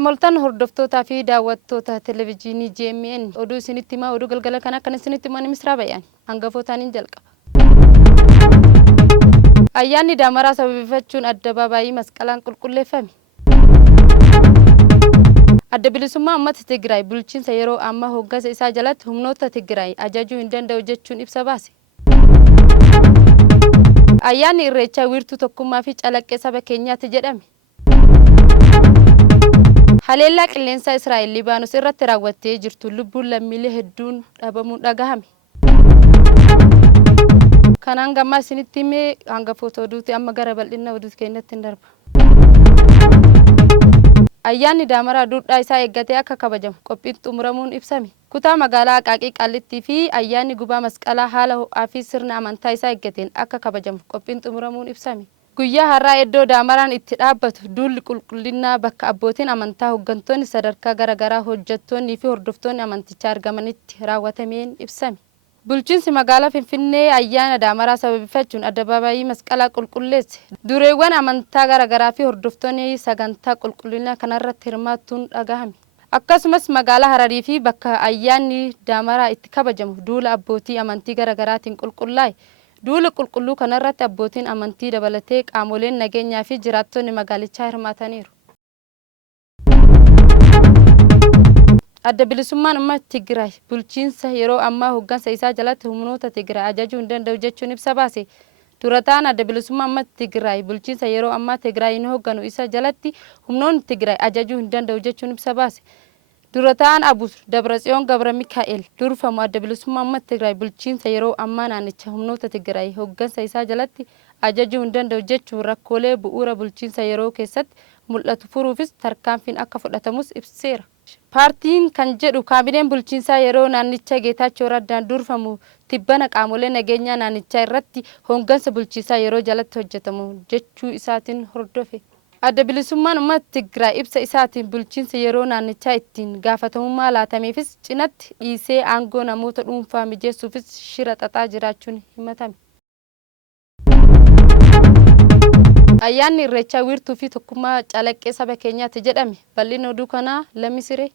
Akka moltan hordoftootaa fi daawwattoota televezyiinii GMN oduu isinitti himaa oduu galgala kana kan isinitti himan misraa bayaan hangafootaan jalqaba. Ayyaanni Daamaraa sababeeffachuun addabaabaayii masqalaan qulqulleeffame. Adda bilisummaa uummata Tigraay bulchiinsa yeroo ammaa hoggansa isaa jalatti humnoota Tigraay ajajuu hin danda'u jechuun ibsa baase. Ayyaanni Irreechaa wiirtuu tokkummaa fi calaqqee saba keenyaatti jedhame. Haleellaa qilleensaa Israa'el Libaanos irratti raawwattee jirtu lubbuun lammiilee hedduun dhabamuun dhagahame. Kanaan gammaa isinitti himee hangafoota oduuti amma gara bal'ina oduuti keenyatti hin darba. Ayyaanni Daamaraa duudhaa isaa eeggatee akka kabajamu qophiin xumuramuun ibsame. Kutaa magaalaa Aqaaqii Qaallittii fi ayyaanni gubaa masqalaa haala ho'aa fi sirna amantaa isaa eeggateen akka kabajamu qophiin xumuramuun ibsame. Guyyaa har'aa iddoo Daamaraan itti dhaabbatu duulli qulqullinaa bakka abbootiin amantaa hooggantoonni sadarkaa garaagaraa hojjettoonni fi hordoftoonni amantichaa argamanitti raawwatameen ibsame. Bulchiinsi magaalaa Finfinnee ayyaana Daamaraa sababeeffachuun addabaabaayii masqalaa qulqulleesse. Dureewwan amantaa garaagaraa fi hordoftoonni sagantaa qulqullinaa kanarratti hirmaatuun dhagahame. Akkasumas magaalaa Hararii fi bakka ayyaanni Daamaraa itti kabajamu duula abbootii amantii garaagaraatiin qulqullaa'e. Duula qulqulluu kanarratti abbootiin amantii dabalatee qaamoleen nageenyaa fi jiraattonni magaalichaa hirmaataniiru. Adda bilisummaan uummata Tigraay bulchiinsa yeroo ammaa hoggansa isaa jalatti humnoota Tigraay ajajuu hin danda'u jechuun ibsa baase. Durataan adda bilisummaa uummata Tigraay bulchiinsa yeroo ammaa Tigraayin hogganu isa jalatti humnoonni Tigraay ajajuu hin danda'u jechuun ibsa baase. Durataan Abu Dabratsiyoon Gabra Mikaa'el durfamu adda bilisummaa uummata Tigraay bulchiinsa yeroo ammaa naannicha humnoota Tigraay hoggansa isaa jalatti ajajuu hin danda'u jechuun rakkoolee bu'uura bulchiinsa yeroo keessatti mul'atu furuufis tarkaanfiin akka fudhatamus ibseera. Paartiin kan jedhu kaabineen bulchiinsaa yeroo naannicha Geetaachoo Raddaan durfamu tibbana qaamolee nageenyaa naannichaa irratti hoggansa bulchiinsaa yeroo jalatti hojjetamu jechuu isaatiin hordofe. Adda bilisummaan uummata Tigraay ibsa isaatiin bulchiinsa yeroo naannichaa ittiin gaafatamummaa laatameefis cinatti dhiisee aangoo namoota dhuunfaa mijeessuufis shira xaxaa jiraachuun himatame. Ayyaanni Irreechaa wiirtuu fi tokkummaa calaqqee saba keenyaatti jedhame. Bal'ina oduu kanaa Lammisiree.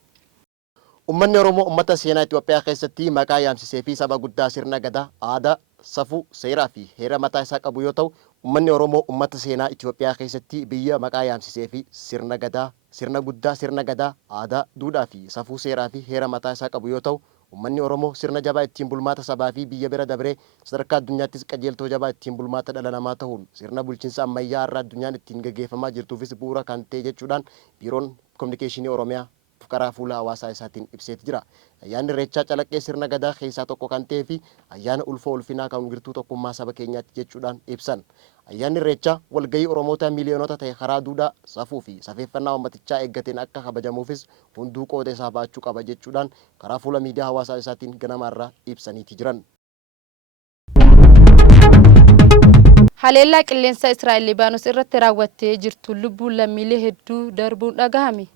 Uummanni Oromoo uummata seenaa Itoophiyaa keessatti maqaa yaamsisee fi saba guddaa sirna gadaa, aadaa, safuu, seeraa fi heera mataa isaa qabu yoo ta'u, uummanni Oromoo uummata seenaa Itoophiyaa keessatti biyya maqaa yaamsisee fi sirna guddaa, sirna gadaa, aadaa, duudhaa fi safuu, seeraa fi heera mataa isaa qabu yoo ta'u, uummanni Oromoo sirna jabaa ittiin bulmaata sabaa fi biyya bira dabree sadarkaa addunyaattis qajeeltoo jabaa ittiin bulmaata dhala namaa ta'uun sirna bulchiinsa ammayyaa har'a addunyaan ittiin gaggeeffamaa jirtuufis bu'uura kan ta'e jechuudhaan biiroon kominikeeshinii Oromiyaa karaa fuula hawaasaa isaatiin ibseeti jira. Ayyaanni Irreechaa calaqqee sirna gadaa keessaa tokko kan ta'ee fi ayyaana ulfoo ulfinaa kan wiirtuu tokkummaa saba keenyaatti jechuudhaan ibsan. Ayyaanni Irreechaa walgahii Oromoota miiliyoonota ta'e karaa duudhaa, safuu fi safeeffannaa uummatichaa eeggateen akka kabajamuufis hunduu qooda isaa baachuu qaba jechuudhaan karaa fuula miidiyaa hawaasaa isaatiin ganamaarraa ibsaniiti jiran. Haleellaa qilleensaa Israa'el Libaanos irratti raawwattee jirtu lubbuun lammiilee hedduu darbuun dhagahame.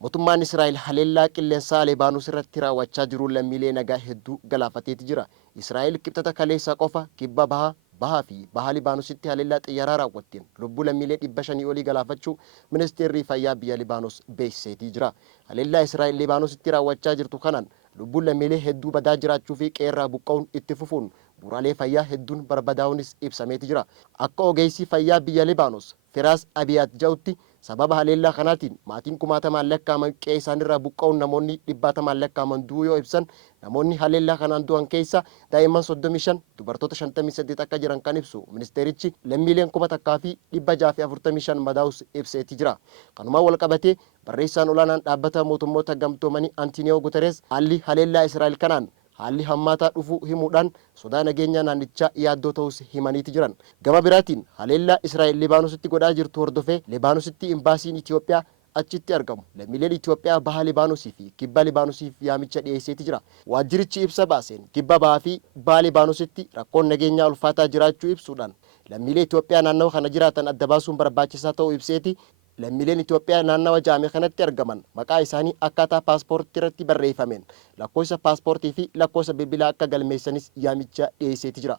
Mootummaan Israa'el haleellaa qilleensaa Libaanos irratti raawwachaa jiru lammiilee nagaa hedduu galaafateeti jira. Israa'el kibxata kaleessa qofa kibba bahaa fi baha Libaanositti haleellaa xiyyaaraa raawwatteen lubbuu lammiilee 500 olii galaafachuu ministeerri fayyaa biyya Libaanos beeksiseeti jira. Haleellaa Israa'el Libaanositti raawwachaa jirtu kanaan lubbuun lammiilee hedduu badaa jiraachuu fi qeerraa buqqa'uun itti fufuun bu'uuraalee fayyaa hedduun barbadaa'uunis ibsameeti jira. Akka ogeessi fayyaa biyya Libaanos Firaas Abiyaat jedhutti sababa haleellaa kanaatiin maatiin kumaatamaan lakkaa'aman qe'ee isaanirraa buqqa'uun namoonni 100 lakkaa'aman du'uu yoo ibsan namoonni haleellaa kanaan du'an keessa daa'imman 35 dubartoota 58 akka jiran kan ibsu ministeerichi lammiileen 1,645 madaa'us ibseeti jira. Kanumaan wal qabatee barreessaan olaanaan dhaabbata mootummoota gamtoomanii Antooniyo Guteres haalli haleellaa Israa'el kanaan haalli hammaataa dhufuu himuudhaan sodaa nageenyaa naannichaa yaaddoo ta'us himaniiti jiran. Gama biraatiin haleellaa Israa'el Libaanositti godhaa jirtu hordofee Libaanositti imbaasiin Itoophiyaa achitti argamu. Lammiileen Itoophiyaa baha Libaanosii fi kibba Libaanosiif yaamicha dhiyeesseeti jira. Waajjirichi ibsa baaseen kibba bahaa fi baha Libaanositti rakkoon nageenyaa ulfaataa jiraachuu ibsuudhaan lammiilee Itoophiyaa naannawa kana jiraatan adda baasuun barbaachisaa ta'uu ibseeti. Lammiileen Itoophiyaa naannawa jaame kanatti argaman maqaa isaanii akkaataa paaspoortii irratti barreeffameen lakkoofsa paaspoortii fi lakkoofsa bilbilaa akka galmeessanis yaamicha dhiyeesseeti jira.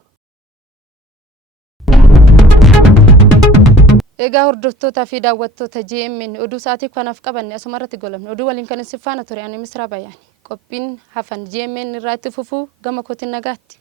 Egaa hordoftoota fi daawwattoota GMN oduu sa'aatii kanaaf qabanne asuma irratti golamne oduu waliin kan isin faana ture ani Misraa Bayyaani qophiin hafan GMN irraa itti fufuu gama kootiin nagaatti.